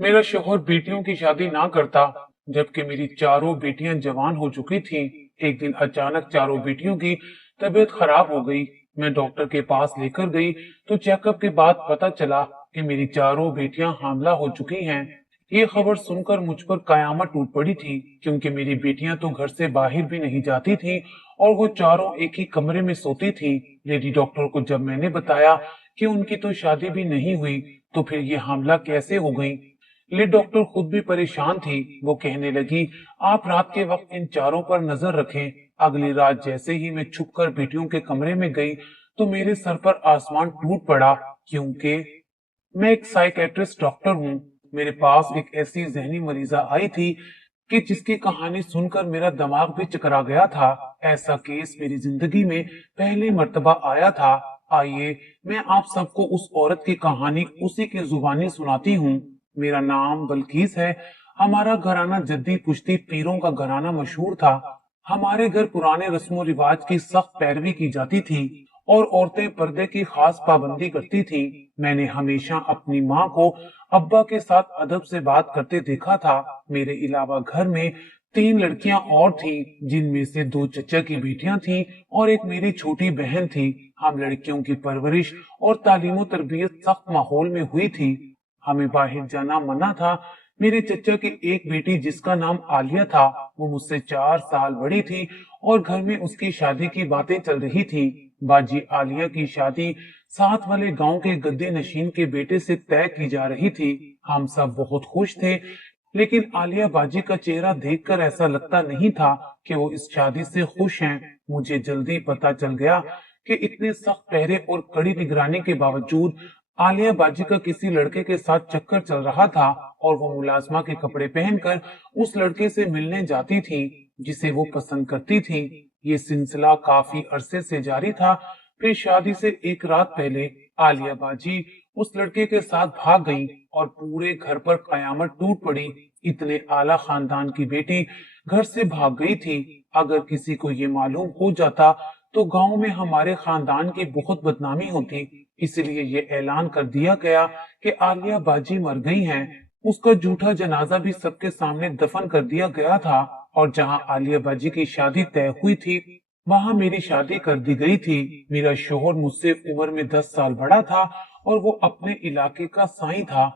मेरा शौहर बेटियों की शादी ना करता, जबकि मेरी चारों बेटियां जवान हो चुकी थीं। एक दिन अचानक चारों बेटियों की तबीयत खराब हो गई। मैं डॉक्टर के पास लेकर गई तो चेकअप के बाद पता चला कि मेरी चारों बेटियां हामला हो चुकी हैं। ये खबर सुनकर मुझ पर कयामत टूट पड़ी थी, क्योंकि मेरी बेटियां तो घर से बाहर भी नहीं जाती थीं और वो चारों एक ही कमरे में सोती थीं। लेडी डॉक्टर को जब मैंने बताया कि उनकी तो शादी भी नहीं हुई, तो फिर ये हामला कैसे हो गई। ये डॉक्टर खुद भी परेशान थी। वो कहने लगी, आप रात के वक्त इन चारों पर नजर रखें। अगली रात जैसे ही मैं छुपकर बेटियों के कमरे में गई तो मेरे सर पर आसमान टूट पड़ा, क्योंकि मैं एक साइकेट्रिस्ट डॉक्टर हूँ। मेरे पास एक ऐसी जहनी मरीजा आई थी कि जिसकी कहानी सुनकर मेरा दिमाग भी चकरा गया था। ऐसा केस मेरी जिंदगी में पहली मर्तबा आया था। आइए मैं आप सबको उस औरत की कहानी उसी की जुबानी सुनाती हूँ। मेरा नाम बल्कीस है। हमारा घराना जद्दी पुश्ती पीरों का घराना मशहूर था। हमारे घर पुराने रस्मों रिवाज की सख्त पैरवी की जाती थी और औरतें पर्दे की खास पाबंदी करती थी। मैंने हमेशा अपनी माँ को अब्बा के साथ अदब से बात करते देखा था। मेरे अलावा घर में 3 लड़कियां और थी, जिनमें से 2 चचा की बेटियां थीं और एक मेरी छोटी बहन थी। हम लड़कियों की परवरिश और तालीम तरबियत सख्त माहौल में हुई थी। हमें बाहर जाना मना था। मेरे चचा की एक बेटी जिसका नाम आलिया था, वो मुझसे 4 साल बड़ी थी और घर में उसकी शादी की बातें चल रही थी। बाजी आलिया की शादी साथ वाले गांव के गद्दी नशीन के बेटे से तय की जा रही थी। हम सब बहुत खुश थे, लेकिन आलिया बाजी का चेहरा देखकर ऐसा लगता नहीं था कि वो इस शादी से खुश हैं। मुझे जल्दी पता चल गया कि इतने सख्त पहरे और कड़ी निगरानी के बावजूद आलिया बाजी का किसी लड़के के साथ चक्कर चल रहा था और वो मुलाजमा के कपड़े पहनकर उस लड़के से मिलने जाती थी जिसे वो पसंद करती थी। ये सिलसिला काफी अरसे से जारी था। फिर शादी से एक रात पहले आलिया बाजी उस लड़के के साथ भाग गई और पूरे घर पर कयामत टूट पड़ी। इतने आला खानदान की बेटी घर से भाग गई थी। अगर किसी को ये मालूम हो जाता तो गांव में हमारे खानदान की बहुत बदनामी होती। इसलिए ये ऐलान कर दिया गया कि आलिया बाजी मर गई हैं। उसका झूठा जनाजा भी सबके सामने दफन कर दिया गया था और जहां आलिया बाजी की शादी तय हुई थी, वहां मेरी शादी कर दी गई थी। मेरा शोहर मुझसे उम्र में 10 साल बड़ा था और वो अपने इलाके का साईं था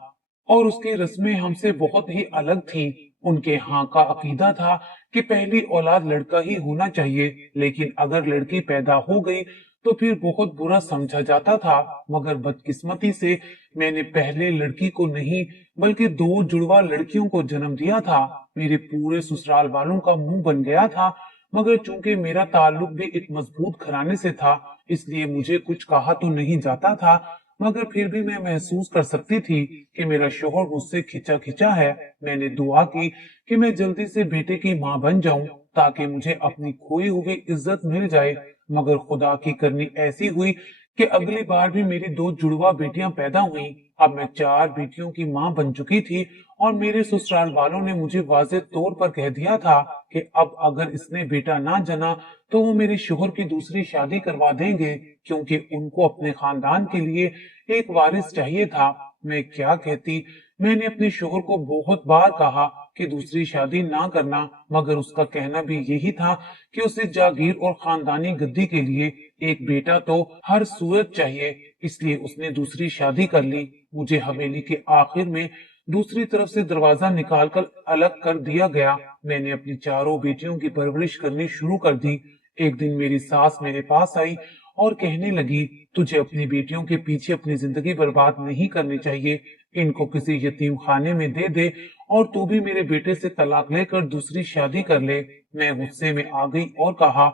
और उसकी रस्में हमसे बहुत ही अलग थी। उनके यहाँ का अकीदा था कि पहली औलाद लड़का ही होना चाहिए, लेकिन अगर लड़की पैदा हो गई तो फिर बहुत बुरा समझा जाता था। मगर बदकिस्मती से मैंने पहले लड़की को नहीं बल्कि 2 जुड़वा लड़कियों को जन्म दिया था। मेरे पूरे ससुराल वालों का मुंह बन गया था, मगर चूंकि मेरा ताल्लुक भी एक मजबूत घराने से था, इसलिए मुझे कुछ कहा तो नहीं जाता था। मगर फिर भी मैं महसूस कर सकती थी कि मेरा शोहर मुझसे खिंचा खिंचा है। मैंने दुआ की कि मैं जल्दी से बेटे की मां बन जाऊं ताकि मुझे अपनी खोई हुई इज्जत मिल जाए। मगर खुदा की करनी ऐसी हुई कि अगली बार भी मेरी 2 जुड़वा बेटियां पैदा हुई। अब मैं 4 बेटियों की मां बन चुकी थी और मेरे ससुराल वालों ने मुझे वाज़ेह तौर पर कह दिया था कि अब अगर इसने बेटा ना जना तो वो मेरे शोहर की दूसरी शादी करवा देंगे, क्योंकि उनको अपने खानदान के लिए एक वारिस चाहिए था। मैं क्या कहती। मैंने अपने शोहर को बहुत बार कहा कि दूसरी शादी ना करना, मगर उसका कहना भी यही था कि उसे जागीर और खानदानी गद्दी के लिए एक बेटा तो हर सूरत चाहिए। इसलिए उसने दूसरी शादी कर ली। मुझे हवेली के आखिर में दूसरी तरफ से दरवाजा निकालकर अलग कर दिया गया। मैंने अपनी चारों बेटियों की परवरिश करनी शुरू कर दी। एक दिन मेरी सास मेरे पास आई और कहने लगी, तुझे अपनी बेटियों के पीछे अपनी जिंदगी बर्बाद नहीं करनी चाहिए। इनको किसी यतीम खाने में दे दे और तू भी मेरे बेटे से तलाक लेकर दूसरी शादी कर ले। मैं गुस्से में आ गई और कहा,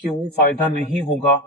क्यों, फायदा नहीं होगा।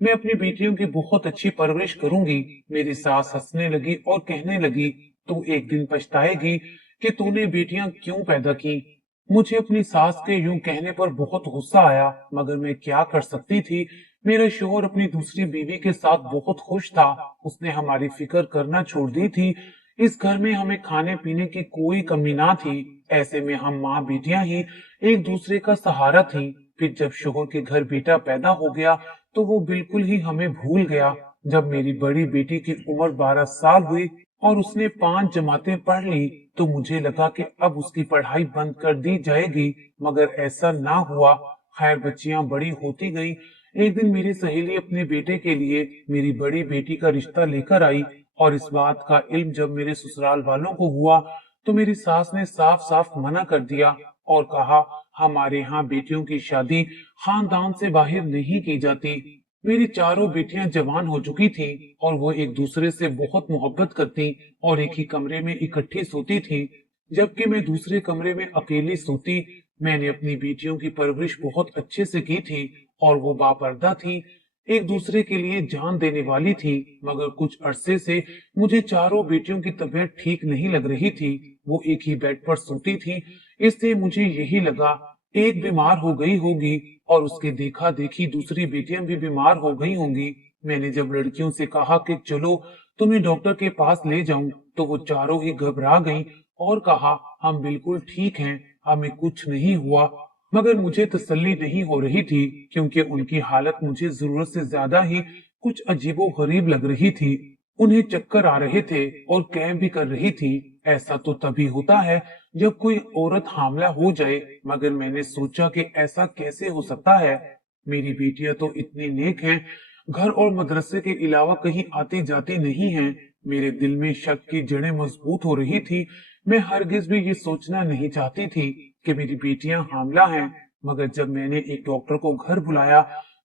मैं अपनी बेटियों की बहुत अच्छी परवरिश करूंगी। मेरी सास हंसने लगी और कहने लगी, तू एक दिन पछताएगी कि तूने बेटियां क्यों पैदा की। मुझे अपनी सास के यूं कहने पर बहुत गुस्सा आया, मगर मैं क्या कर सकती थी। मेरा शोहर अपनी दूसरी बीवी के साथ बहुत खुश था। उसने हमारी फिक्र करना छोड़ दी थी। इस घर में हमें खाने पीने की कोई कमी ना थी। ऐसे में हम माँ बेटियां ही एक दूसरे का सहारा थी। फिर जब शोहर के घर बेटा पैदा हो गया तो वो बिल्कुल ही हमें भूल गया। जब मेरी बड़ी बेटी की उम्र 12 साल हुई और उसने 5 जमातें पढ़ ली तो मुझे लगा कि अब उसकी पढ़ाई बंद कर दी जाएगी, मगर ऐसा ना हुआ। खैर बच्चियां बड़ी होती गई। एक दिन मेरी सहेली अपने बेटे के लिए मेरी बड़ी बेटी का रिश्ता लेकर आई, और इस बात का इल्म जब मेरे ससुराल वालों को हुआ तो मेरी सास ने साफ साफ मना कर दिया और कहा, हमारे यहाँ बेटियों की शादी खानदान से बाहर नहीं की जाती। मेरी चारों बेटियां जवान हो चुकी थी और वो एक दूसरे से बहुत मोहब्बत करती और एक ही कमरे में इकट्ठी सोती थी, जबकि मैं दूसरे कमरे में अकेली सोती। मैंने अपनी बेटियों की परवरिश बहुत अच्छे से की थी और वो बापर्दा थी, एक दूसरे के लिए जान देने वाली थी। मगर कुछ अरसे से मुझे चारों बेटियों की तबीयत ठीक नहीं लग रही थी। वो एक ही बेड पर सोती थी, इसलिए मुझे यही लगा एक बीमार हो गई होगी और उसके देखा देखी दूसरी बेटियां भी बीमार हो गई होंगी। मैंने जब लड़कियों से कहा कि चलो तुम्हें डॉक्टर के पास ले जाऊं, तो वो चारों ही घबरा गईं और कहा, हम बिल्कुल ठीक हैं, हमें कुछ नहीं हुआ। मगर मुझे तसल्ली नहीं हो रही थी, क्योंकि उनकी हालत मुझे जरूरत से ज्यादा ही कुछ अजीबो गरीब लग रही थी। उन्हें चक्कर आ रहे थे और कैम भी कर रही थी। ऐसा तो तभी होता है जब कोई औरत हामला हो जाए, मगर मैंने सोचा कि ऐसा कैसे हो सकता है। मेरी बेटियां तो इतनी नेक हैं, घर और मदरसे के अलावा कहीं आती जाती नहीं हैं। मेरे दिल में शक की जड़ें मजबूत हो रही थी। मैं हरगिज भी ये सोचना नहीं चाहती थी कि मेरी बेटियां हामला हैं। मगर जब मैंने एक डॉक्टर को घर बुलाया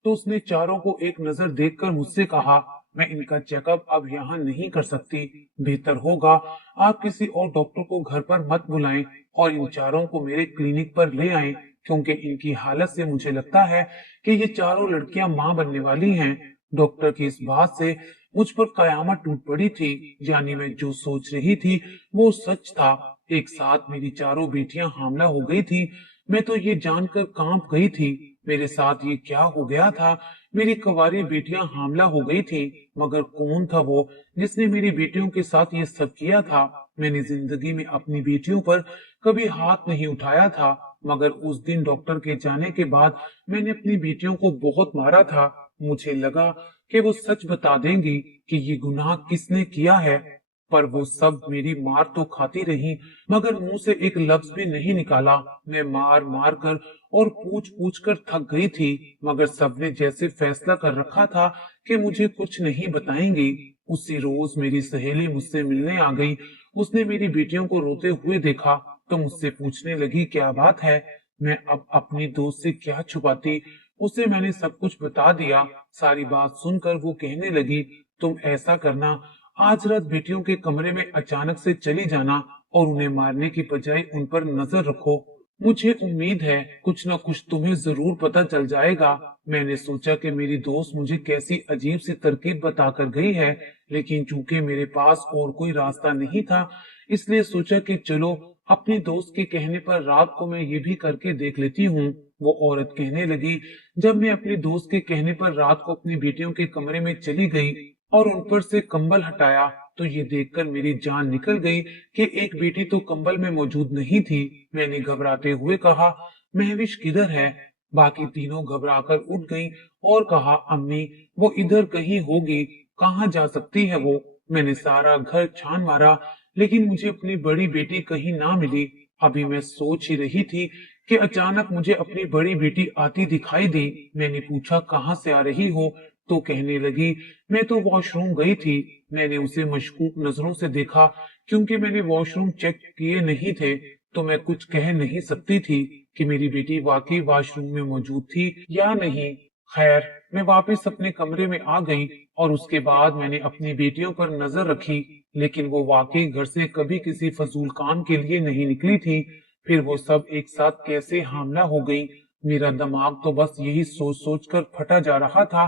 तो उसने चारों को एक नजर देखकर मुझसे कहा, मैं इनका चेकअप अब यहाँ नहीं कर सकती, बेहतर होगा आप किसी और डॉक्टर को घर पर मत बुलाएं और इन चारों को मेरे क्लिनिक पर ले आएं, क्योंकि इनकी हालत से मुझे लगता है कि ये चारों लड़कियां मां बनने वाली हैं। डॉक्टर की इस बात से मुझ पर कयामत टूट पड़ी थी, यानी मैं जो सोच रही थी वो सच था। एक साथ मेरी चारों बेटियां हामला हो गई थी। मैं तो ये जानकर कांप गई थी, मेरे साथ ये क्या हो गया था। मेरी कुंवारी बेटियां हामला हो गई थी, मगर कौन था वो जिसने मेरी बेटियों के साथ ये सब किया था। मैंने जिंदगी में अपनी बेटियों पर कभी हाथ नहीं उठाया था, मगर उस दिन डॉक्टर के जाने के बाद मैंने अपनी बेटियों को बहुत मारा था। मुझे लगा कि वो सच बता देंगी कि ये गुनाह किसने किया है, पर वो सब मेरी मार तो खाती रही, मगर मुंह से एक लफ्ज भी नहीं निकाला। मैं मार मार कर और पूछ पूछ कर थक गई थी, मगर सबने जैसे फैसला कर रखा था कि मुझे कुछ नहीं बताएंगी। उसी रोज मेरी सहेली मुझसे मिलने आ गई। उसने मेरी बेटियों को रोते हुए देखा तो मुझसे पूछने लगी, क्या बात है। मैं अब अपनी दोस्त से क्या छुपाती, उसे मैंने सब कुछ बता दिया। सारी बात सुनकर वो कहने लगी, तुम ऐसा करना, आज रात बेटियों के कमरे में अचानक से चली जाना और उन्हें मारने की बजाय उन पर नजर रखो। मुझे उम्मीद है कुछ न कुछ तुम्हें जरूर पता चल जाएगा। मैंने सोचा कि मेरी दोस्त मुझे कैसी अजीब सी तरकीब बताकर गई है, लेकिन चूंकि मेरे पास और कोई रास्ता नहीं था, इसलिए सोचा कि चलो अपनी दोस्त के कहने पर रात को मैं ये भी करके देख लेती हूँ। वो औरत कहने लगी, जब मैं अपनी दोस्त के कहने पर रात को अपनी बेटियों के कमरे में चली गई और उन पर से कंबल हटाया, तो ये देखकर मेरी जान निकल गई कि एक बेटी तो कंबल में मौजूद नहीं थी। मैंने घबराते हुए कहा, महविश किधर है। बाकी तीनों घबराकर उठ गईं और कहा, अम्मी वो इधर कहीं होगी, कहाँ जा सकती है वो। मैंने सारा घर छान मारा, लेकिन मुझे अपनी बड़ी बेटी कहीं ना मिली। अभी मैं सोच ही रही थी कि अचानक मुझे अपनी बड़ी बेटी आती दिखाई दी। मैंने पूछा, कहाँ से आ रही हो, तो कहने लगी, मैं तो वॉशरूम गई थी। मैंने उसे मशकूक नजरों से देखा, क्योंकि मैंने वॉशरूम चेक किए नहीं थे, तो मैं कुछ कह नहीं सकती थी कि मेरी बेटी वाकई वॉशरूम में मौजूद थी या नहीं। खैर मैं वापस अपने कमरे में आ गई और उसके बाद मैंने अपनी बेटियों पर नजर रखी, लेकिन वो वाकई घर से कभी किसी फजूल काम के लिए नहीं निकली थी। फिर वो सब एक साथ कैसे हामला हो गई, मेरा दिमाग तो बस यही सोच सोच कर फटा जा रहा था।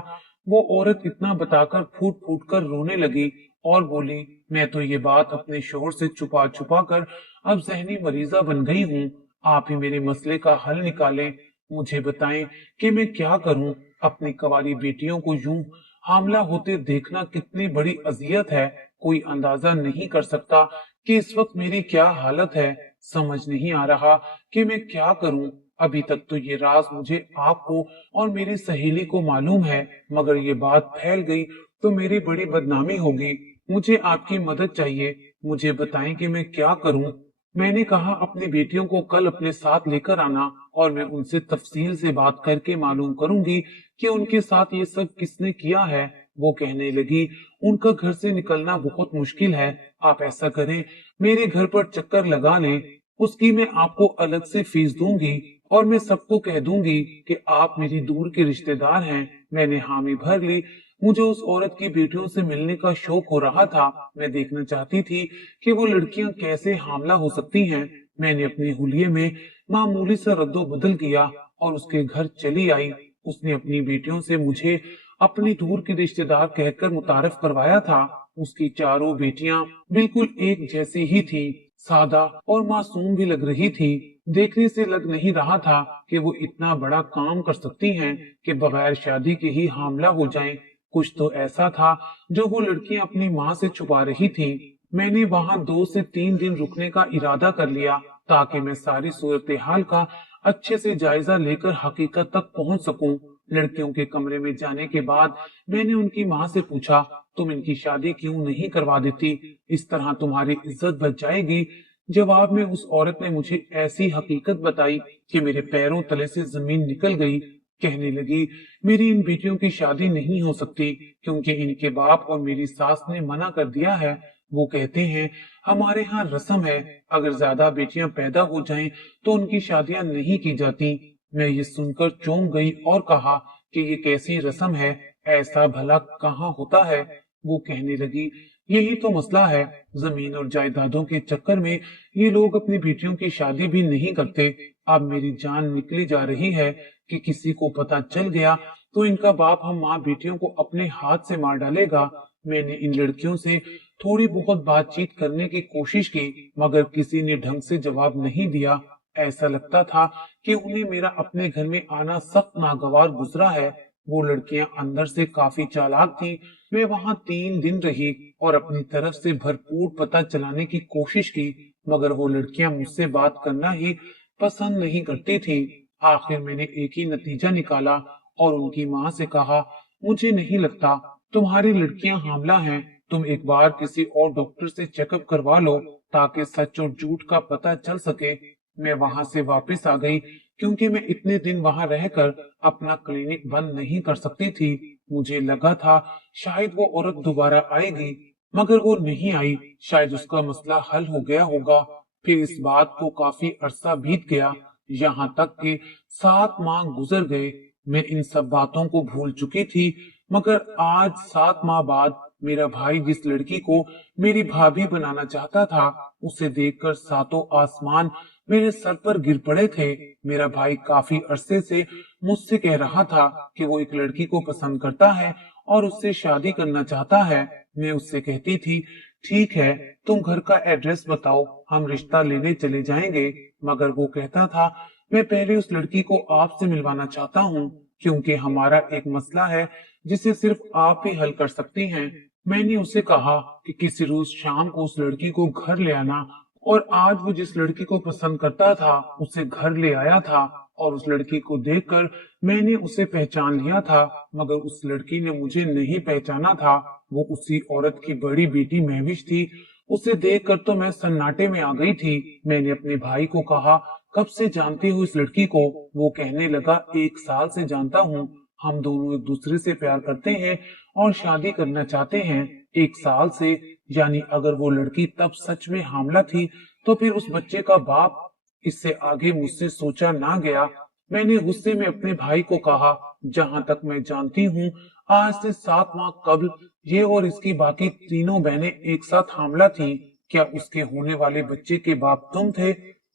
वो औरत इतना बताकर फूट फूट कर रोने लगी और बोली, मैं तो ये बात अपने शोहर से छुपा छुपा कर अब जहनी मरीजा बन गई हूँ। आप ही मेरे मसले का हल निकालें, मुझे बताएं कि मैं क्या करूं। अपनी कवारी बेटियों को यूं हामला होते देखना कितनी बड़ी अजियत है। कोई अंदाजा नहीं कर सकता कि इस वक्त मेरी क्या हालत है। समझ नहीं आ रहा कि मैं क्या करूं। अभी तक तो ये राज मुझे, आपको और मेरी सहेली को मालूम है, मगर ये बात फैल गई तो मेरी बड़ी बदनामी होगी। मुझे आपकी मदद चाहिए, मुझे बताएं कि मैं क्या करूं। मैंने कहा अपनी बेटियों को कल अपने साथ लेकर आना और मैं उनसे तफसील से बात करके मालूम करूंगी कि उनके साथ ये सब किसने किया है। वो कहने लगी, उनका घर से निकलना बहुत मुश्किल है, आप ऐसा करें मेरे घर पर चक्कर लगा लें, उसकी मैं आपको अलग से फीस दूंगी और मैं सबको कह दूंगी कि आप मेरी दूर के रिश्तेदार हैं। मैंने हामी भर ली। मुझे उस औरत की बेटियों से मिलने का शौक हो रहा था। मैं देखना चाहती थी कि वो लड़कियां कैसे हामला हो सकती हैं। मैंने अपने हुलिये में मामूली सा रद्दो बदल किया और उसके घर चली आई। उसने अपनी बेटियों से मुझे अपनी दूर के रिश्तेदार कहकर मुतारफ करवाया था। उसकी चारों बेटियां बिल्कुल एक जैसी ही थी, सादा और मासूम भी लग रही थी। देखने से लग नहीं रहा था कि वो इतना बड़ा काम कर सकती हैं कि बगैर शादी के ही हामला हो जाएं। कुछ तो ऐसा था जो वो लड़कियां अपनी माँ से छुपा रही थी। मैंने वहां 2 से 3 दिन रुकने का इरादा कर लिया ताकि मैं सारी सूरत हाल का अच्छे से जायजा लेकर हकीकत तक पहुंच सकूं। लड़कियों के कमरे में जाने के बाद मैंने उनकी माँ से पूछा, तुम इनकी शादी क्यों नहीं करवा देती, इस तरह तुम्हारी इज्जत बच जाएगी। जवाब में उस औरत ने मुझे ऐसी हकीकत बताई कि मेरे पैरों तले से जमीन निकल गई। कहने लगी, मेरी इन बेटियों की शादी नहीं हो सकती क्योंकि इनके बाप और मेरी सास ने मना कर दिया है। वो कहते हैं हमारे यहाँ रस्म है, अगर ज्यादा बेटियां पैदा हो जाएं तो उनकी शादियां नहीं की जाती। मैं ये सुनकर चौंक गई और कहा कि ये कैसी रस्म है, ऐसा भला कहाँ होता है। वो कहने लगी, यही तो मसला है, जमीन और जायदादों के चक्कर में ये लोग अपनी बेटियों की शादी भी नहीं करते। अब मेरी जान निकली जा रही है कि किसी को पता चल गया तो इनका बाप हम माँ बेटियों को अपने हाथ से मार डालेगा। मैंने इन लड़कियों से थोड़ी बहुत बातचीत करने की कोशिश की मगर किसी ने ढंग से जवाब नहीं दिया। ऐसा लगता था कि उन्हें मेरा अपने घर में आना सख्त नागवार गुजरा है। वो लड़कियां अंदर से काफी चालाक थीं। मैं वहां 3 दिन रही और अपनी तरफ से भरपूर पता चलाने की कोशिश की मगर वो लड़कियां मुझसे बात करना ही पसंद नहीं करती थी। आखिर मैंने एक ही नतीजा निकाला और उनकी माँ से कहा, मुझे नहीं लगता तुम्हारी लड़कियां हामला हैं, तुम एक बार किसी और डॉक्टर से चेकअप करवा लो ताकि सच और झूठ का पता चल सके। मैं वहां से वापस आ गई क्योंकि मैं इतने दिन वहां रहकर अपना क्लिनिक बंद नहीं कर सकती थी। मुझे लगा था शायद वो औरत दोबारा आएगी मगर वो नहीं आई। शायद उसका मसला हल हो गया होगा। फिर इस बात को काफी अरसा बीत गया, यहाँ तक कि 7 माह गुजर गए। मैं इन सब बातों को भूल चुकी थी मगर आज 7 माह बाद मेरा भाई जिस लड़की को मेरी भाभी बनाना चाहता था उसे देखकर सातों आसमान मेरे सर पर गिर पड़े थे। मेरा भाई काफी अरसे से मुझसे कह रहा था कि वो एक लड़की को पसंद करता है और उससे शादी करना चाहता है। मैं उससे कहती थी, ठीक है, तुम घर का एड्रेस बताओ, हम रिश्ता लेने चले जाएंगे। मगर वो कहता था, मैं पहले उस लड़की को आपसे मिलवाना चाहता हूँ क्योंकि हमारा एक मसला है जिसे सिर्फ आप ही हल कर सकती हैं। मैंने उसे कहा कि किसी रोज शाम को उस लड़की को घर ले आना और आज वो जिस लड़की को पसंद करता था उसे घर ले आया था और उस लड़की को देखकर मैंने उसे पहचान लिया था मगर उस लड़की ने मुझे नहीं पहचाना था। वो उसी औरत की बड़ी बेटी महविश थी। उसे देखकर तो मैं सन्नाटे में आ गई थी। मैंने अपने भाई को कहा, कब से जानती हूँ इस लड़की को? वो कहने लगा, 1 साल से जानता हूँ। हम दोनों एक दूसरे से प्यार करते हैं और शादी करना चाहते हैं। 1 साल से, यानी अगर वो लड़की तब सच में हामला थी तो फिर उस बच्चे का बाप। इससे आगे मुझसे सोचा ना गया। मैंने गुस्से में अपने भाई को कहा, जहां तक मैं जानती हूँ आज से 7 माह कबल ये और इसकी बाकी तीनों बहनें एक साथ हामला थीं। क्या उसके होने वाले बच्चे के बाप तुम थे?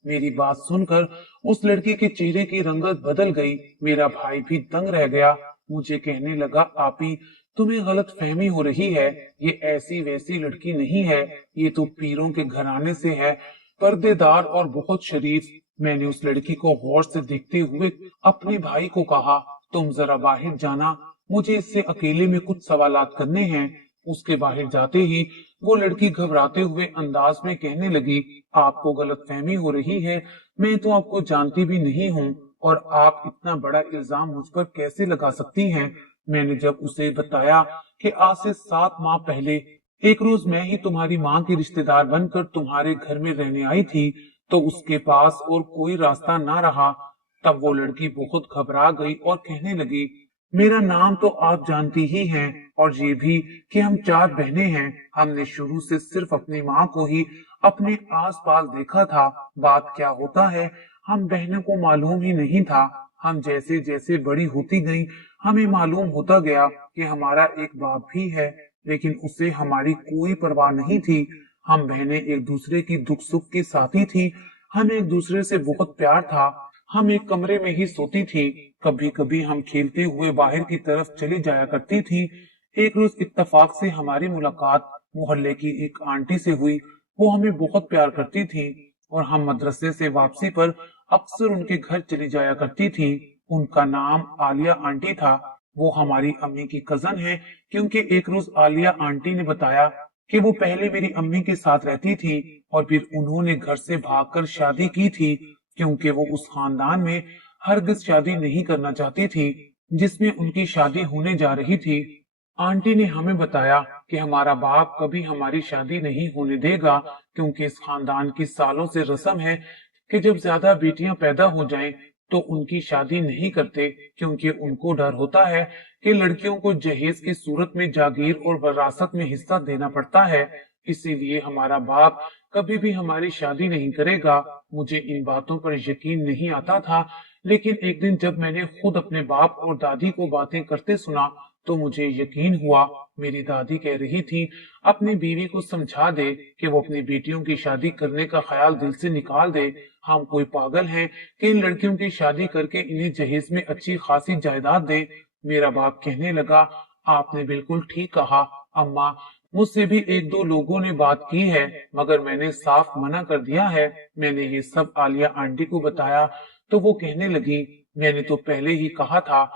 मेरी बात सुनकर उस लड़की के चेहरे की रंगत बदल गई। मेरा भाई भी दंग रह गया। मुझे कहने लगा, आपी, तुम्हें गलत फहमी हो रही है, ये ऐसी वैसी लड़की नहीं है, ये तो पीरों के घराने से है, पर्देदार और बहुत शरीफ। मैंने उस लड़की को गौर से देखते हुए अपने भाई को कहा, तुम जरा बाहर जाना, मुझे इससे अकेले में कुछ सवालात करने हैं। उसके बाहर जाते ही वो लड़की घबराते हुए अंदाज में कहने लगी, आपको गलतफहमी हो रही है, मैं तो आपको जानती भी नहीं हूँ और आप इतना बड़ा इल्जाम मुझ पर कैसे लगा सकती हैं? मैंने जब उसे बताया कि आज से 7 माह पहले एक रोज मैं ही तुम्हारी माँ की रिश्तेदार बनकर तुम्हारे घर में रहने आई थी, तो उसके पास और कोई रास्ता ना रहा। तब वो लड़की बहुत घबरा गई और कहने लगी, मेरा नाम तो आप जानती ही हैं, और ये भी कि हम 4 बहनें हैं। हमने शुरू से सिर्फ अपनी माँ को ही अपने आसपास देखा था। बात क्या होता है, हम बहनों को मालूम ही नहीं था। हम जैसे जैसे बड़ी होती गई, हमें मालूम होता गया कि हमारा एक बाप भी है, लेकिन उसे हमारी कोई परवाह नहीं थी। हम बहनें एक दूसरे की दुख सुख के साथी थी। हमें एक दूसरे से बहुत प्यार था। हम एक कमरे में ही सोती थी। कभी कभी हम खेलते हुए बाहर की तरफ चली जाया करती थी। एक रोज इत्तेफाक से हमारी मुलाकात मोहल्ले की एक आंटी से हुई। वो हमें बहुत प्यार करती थी और हम मदरसे से वापसी पर अक्सर उनके घर चली जाया करती थी। उनका नाम आलिया आंटी था। वो हमारी अम्मी की कजन है, क्योंकि एक रोज आलिया आंटी ने बताया कि वो पहले मेरी अम्मी के साथ रहती थी और फिर उन्होंने घर से भागकर शादी की थी, क्योंकि वो उस खानदान में हरगिज शादी नहीं करना चाहती थी जिसमें उनकी शादी होने जा रही थी। आंटी ने हमें बताया कि हमारा बाप कभी हमारी शादी नहीं होने देगा, क्योंकि इस खानदान की सालों से रस्म है कि जब ज्यादा बेटियां पैदा हो जाएं तो उनकी शादी नहीं करते, क्योंकि उनको डर होता है कि लड़कियों को जहेज की सूरत में जागीर और वरासत में हिस्सा देना पड़ता है। इसीलिए हमारा बाप कभी भी हमारी शादी नहीं करेगा। मुझे इन बातों पर यकीन नहीं आता था, लेकिन एक दिन जब मैंने खुद अपने बाप और दादी को बातें करते सुना तो मुझे यकीन हुआ। मेरी दादी कह रही थी, अपनी बीवी को समझा दे कि वो अपनी बेटियों की शादी करने का ख्याल दिल से निकाल दे। हम कोई पागल हैं कि इन लड़कियों की शादी करके इन्हें जहेज में अच्छी खासी जायदाद दें। मेरा बाप कहने लगा, आपने बिल्कुल ठीक कहा अम्मा, मुझसे भी एक दो लोगों ने बात की है, मगर मैंने साफ मना कर दिया है। मैंने ये सब आलिया आंटी को बताया तो वो कहने लगी, मैंने तो पहले ही कहा था,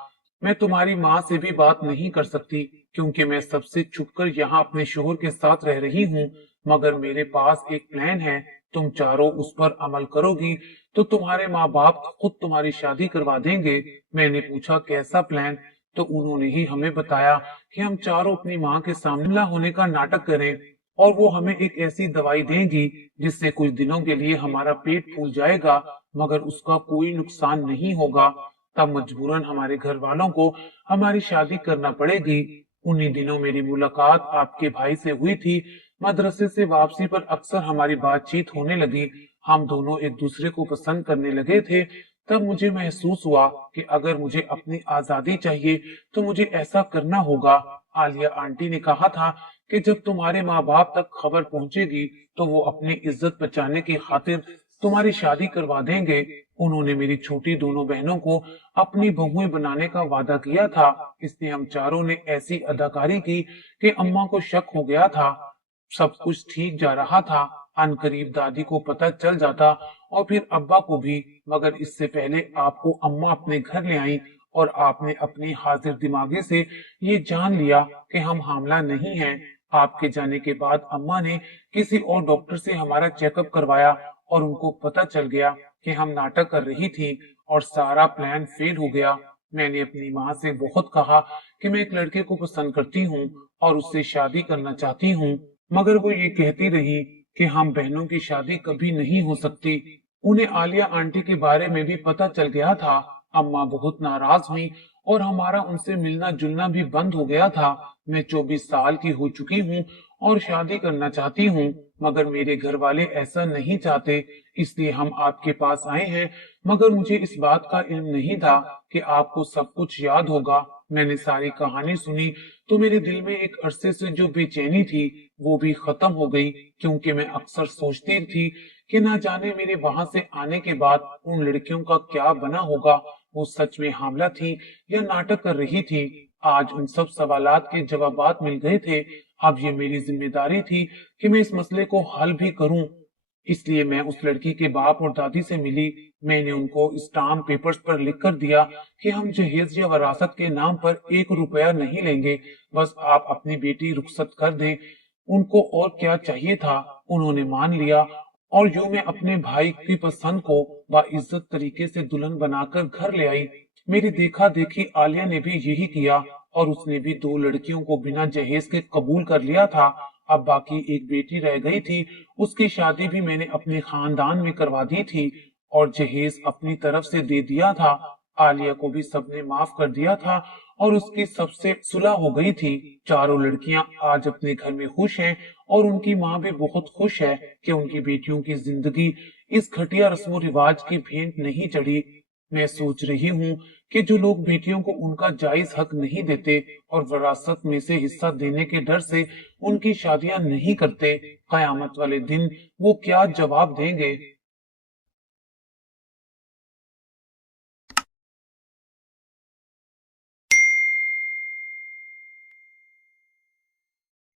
मैं तुम्हारी माँ से भी बात नहीं कर सकती, क्योंकि मैं सबसे छुपकर यहाँ अपने शोहर के साथ रह रही हूँ। मगर मेरे पास एक प्लान है, तुम चारों उस पर अमल करोगी तो तुम्हारे माँ बाप खुद तुम्हारी शादी करवा देंगे। मैंने पूछा, कैसा प्लान? तो उन्होंने ही हमें बताया कि हम चारों अपनी माँ के सामने होने का नाटक करें और वो हमें एक ऐसी दवाई देंगी जिससे कुछ दिनों के लिए हमारा पेट फूल जाएगा, मगर उसका कोई नुकसान नहीं होगा। तब मजबूरन हमारे घर वालों को हमारी शादी करना पड़ेगी। उन्हीं दिनों मेरी मुलाकात आपके भाई से हुई थी। मदरसे से वापसी पर अक्सर हमारी बातचीत होने लगी। हम दोनों एक दूसरे को पसंद करने लगे थे। तब मुझे महसूस हुआ कि अगर मुझे अपनी आजादी चाहिए तो मुझे ऐसा करना होगा। आलिया आंटी ने कहा था कि जब तुम्हारे माँ बाप तक खबर पहुंचेगी तो वो अपनी इज्जत बचाने की खातिर तुम्हारी शादी करवा देंगे। उन्होंने मेरी छोटी दोनों बहनों को अपनी बहुएं बनाने का वादा किया था। इसलिए हम चारों ने ऐसी अदाकारी की कि अम्मा को शक हो गया था। सब कुछ ठीक जा रहा था। अनकरीब दादी को पता चल जाता और फिर अब्बा को भी, मगर इससे पहले आपको अम्मा अपने घर ले आई और आपने अपनी हाजिर दिमागी से ये जान लिया कि हम हामला नहीं हैं। आपके जाने के बाद अम्मा ने किसी और डॉक्टर से हमारा चेकअप करवाया और उनको पता चल गया कि हम नाटक कर रही थी और सारा प्लान फेल हो गया। मैंने अपनी माँ से बहुत कहा कि मैं एक लड़के को पसंद करती हूँ और उससे शादी करना चाहती हूँ, मगर वो ये कहती रही कि हम बहनों की शादी कभी नहीं हो सकती। उन्हें आलिया आंटी के बारे में भी पता चल गया था। अम्मा बहुत नाराज हुई और हमारा उनसे मिलना जुलना भी बंद हो गया था। मैं 24 साल की हो चुकी हूँ और शादी करना चाहती हूँ, मगर मेरे घर वाले ऐसा नहीं चाहते, इसलिए हम आपके पास आए हैं। मगर मुझे इस बात का इल्म नहीं था कि आपको सब कुछ याद होगा। मैंने सारी कहानी सुनी तो मेरे दिल में एक अरसे से जो बेचैनी थी वो भी खत्म हो गई, क्योंकि मैं अक्सर सोचती थी कि ना जाने मेरे वहां से आने के बाद उन लड़कियों का क्या बना होगा। वो सच में हामला थी या नाटक कर रही थी? आज उन सब सवालात के जवाबात मिल गए थे। अब ये मेरी जिम्मेदारी थी कि मैं इस मसले को हल भी करूं। इसलिए मैं उस लड़की के बाप और दादी से मिली। मैंने उनको स्टाम्प पेपर्स पर लिख कर दिया कि हम जहेज या वरासत के नाम पर 1 रुपया नहीं लेंगे, बस आप अपनी बेटी रुखसत कर दें। उनको और क्या चाहिए था, उन्होंने मान लिया और यूं मैं अपने भाई की पसंद को बाइज्जत तरीके से दुल्हन बनाकर घर ले आई। मेरी देखा देखी आलिया ने भी यही किया और उसने भी 2 लड़कियों को बिना जहेज के कबूल कर लिया था। اب باقی ایک بیٹی رہ گئی تھی، اس کی شادی بھی میں نے اپنے خاندان میں کروا دی تھی اور جہیز اپنی طرف سے دے دیا تھا۔ عالیہ کو بھی سب نے معاف کر دیا تھا اور اس کی سب سے صلح ہو گئی تھی۔ چاروں لڑکیاں آج اپنے گھر میں خوش ہیں اور ان کی ماں بھی بہت خوش ہے کہ ان کی بیٹیوں کی زندگی اس گھٹیا رسم و رواج کی بھینٹ نہیں چڑھی۔ میں سوچ رہی ہوں کہ جو لوگ بیٹیوں کو ان کا جائز حق نہیں دیتے اور وراثت میں سے حصہ دینے کے ڈر سے ان کی شادیاں نہیں کرتے، قیامت والے دن وہ کیا جواب دیں گے۔